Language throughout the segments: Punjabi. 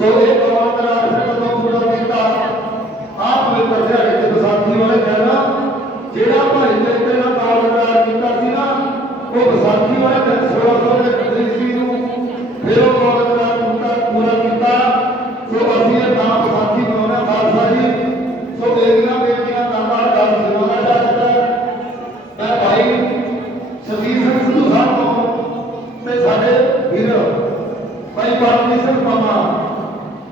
ਤੇ ਇਹ ਪ੍ਰਬੰਧ ਨਾਲ ਫਿਰ ਤੋਂ ਪੂਰਾ ਕੀਤਾ ਆਪ ਵੀ ਪਰਝਾੜੇ ਤੇ ਬਸਾਖੀ ਵਾਲੇ ਦਿਨ ਜਿਹੜਾ ਭਾਈ ਜੱਟੇ ਨਾਲ ਤਾਲੁਕਾਰ ਕੀਤਾ ਸੀ ਨਾ, ਉਹ ਬਸਾਖੀ ਵਾਲੇ ਦਿਨ 1600 ਦੇ ਕ੍ਰਿਸੀ ਨੂੰ ਫਿਰ ਉਹ ਪ੍ਰਬੰਧ ਨਾਲ ਪੂਰਾ ਪੂਰਾ ਕੀਤਾ। ਸੋ ਅਸੀਂ ਇਹ ਨਾਮ ਬਸਾਖੀ ਬਣਾਉਣਾ ਖਾਲਸਾ ਜੀ। ਸੋ ਇਹਨਾਂ ਬੇਟੀਆਂ ਦਾ ਨਾਮ ਦਾ ਜਿਵਾਣਾ ਜਾਂਦਾ ਮੈਂ ਭਾਈ ਸਤੀਸ਼ ਸਿੰਘ ਸਿੱਧੂ ਸਾਹਿਬ ਤੋਂ ਤੇ ਸਾਡੇ ਵੀਰ ਭਾਈ ਪਰਮੇਸ਼ਰ ਪਮਾ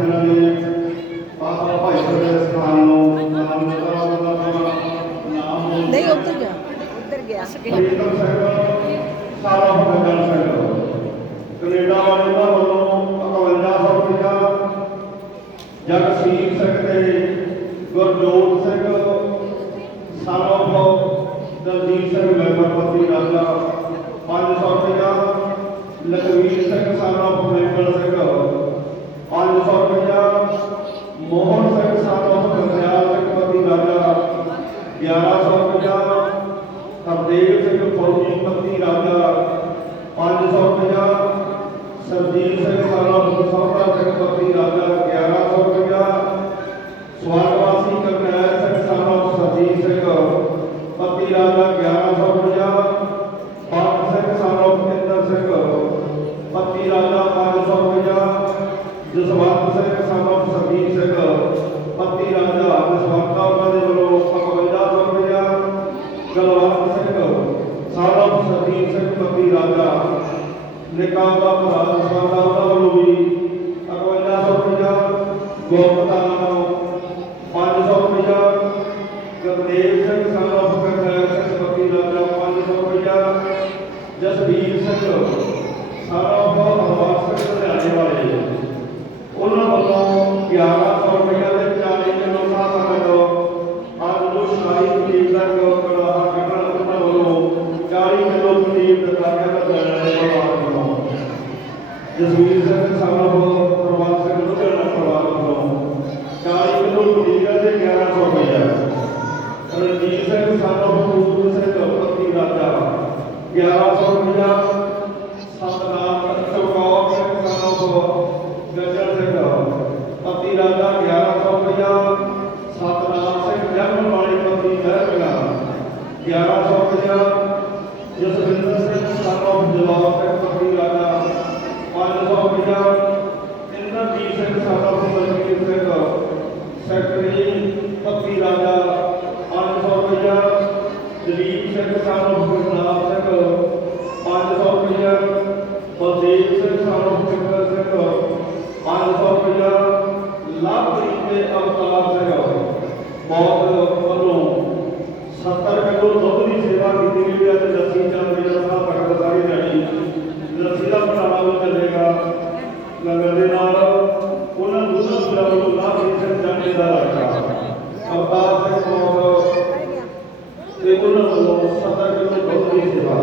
ਜਿਨ੍ਹਾਂ ਨੇ ਬਾਬਾ ਭਾਈ ਦੇ ਸਥਾਨ ਨੂੰ ਨਾਮ ਦਿੱਤਾ ਉਹਨਾਂ ਦਾ ਨਾਮ ਨਹੀਂ, ਉੱਧਰ ਗਿਆ ਉੱਧਰ ਗਿਆ। ਪ੍ਰੀਤਮ ਸਿੰਘ ਸਾਰਾ ਭਗਵਾਨ ਸਿੰਘ ਕੈਨੇਡਾ ਵਾਲੇ ਦਾ। ਵੱਲੋਂ 5100 ਰੁਪਇਆ ਜਗਸੀਰ ਸਿੰਘ ਤੇ ਗੁਰਜੋਤ ਸਿੰਘ ਸਾਰਾ ਦਲਜੀਤ ਸਿੰਘ ਮੈਂਬਰ ਪਤੀ ਰਾਜਾ ਜਸਵੀਰ ਸਿੰਘ ਸਾਹਿਬ ਪ੍ਰਵਾਸ ਸਿੰਘ ਲੁਧਿਆਣਾ ਪ੍ਰਵਾਸ ਤੋਂ 40 ਕਿਲੋ ਮੀਟਰ ਦੇ 1100 ਰੁਪਏ ਰਣਜੀਤ ਸਿੰਘ ਸਾਹਿਬ Lord. ਤੇ ਉਹਨਾਂ ਵੱਲੋਂ 70 ਕਿਲੋ ਦੁੱਧ ਦੀ ਸੇਵਾ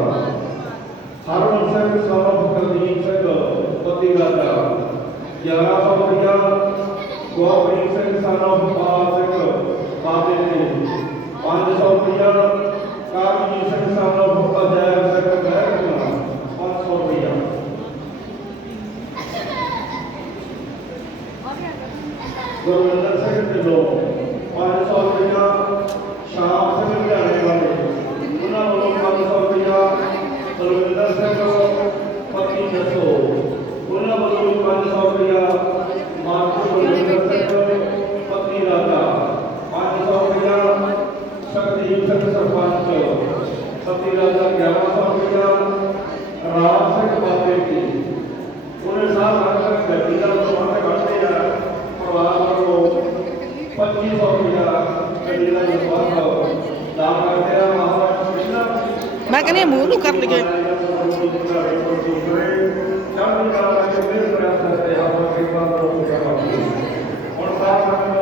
ਹਰਮਨ ਸਿੰਘ ਸਾਹਿਬ ਕੁਲਦੀਪ ਸਿੰਘ ਪਤੀ ਗਾਤਾ 1100 ਰੁਪਇਆ ਗੋਬਿੰਦ ਸਿੰਘ ਸਾਹਿਬ ਪਾਲ ਸਿੰਘ ਬਾਬੇ ਨੇ 500 ਰੁਪਇਆ ਕਾਰਜੀਤ ਸਿੰਘ ਸਾਹਿਬ ਅਜੈਬ ਸਿੰਘ ਮਹਿਕਮਾ 500 ਰੁਪਇਆ ਗੁਰਵਿੰਦਰ ਸਿੰਘ ਗਿਆਨ ਸਾਹਿਬਿਆ ਰਾਮ ਸਿੰਘ ਬਾਬੇ ਜੀ ਉਹਨੇ ਸਾਹਿਬ ਰੱਖਣ ਗੱਡੀ ਦਾ ਪ੍ਰਬੰਧ ਕਰਦੇ ਆ ਪਰਿਵਾਰ ਵੱਲੋਂ 2500 ਰੁਪਇਆ ਗੱਡੀ ਦਾ ਨਿਰਵਾਹ ਦਾਨ ਕਰਦੇ ਆ ਮਹਾਰਾਜ ਕ੍ਰਿਸ਼ਨਾ ਮੈਂ ਕਹਿੰਦੀ ਮੂੰਹ ਨੂੰ ਕਰ ਲਈਏ। ਚੰਦ ਕਰਾ ਕੇ ਮੇਰੇ ਪ੍ਰਯਾਸ ਕਰਦੇ ਆਪਾਂ ਕਈ ਵਾਰ ਲੋਕ ਕਰਵਾਉਂਦੇ ਹੁਣ ਸਾਹਿਬ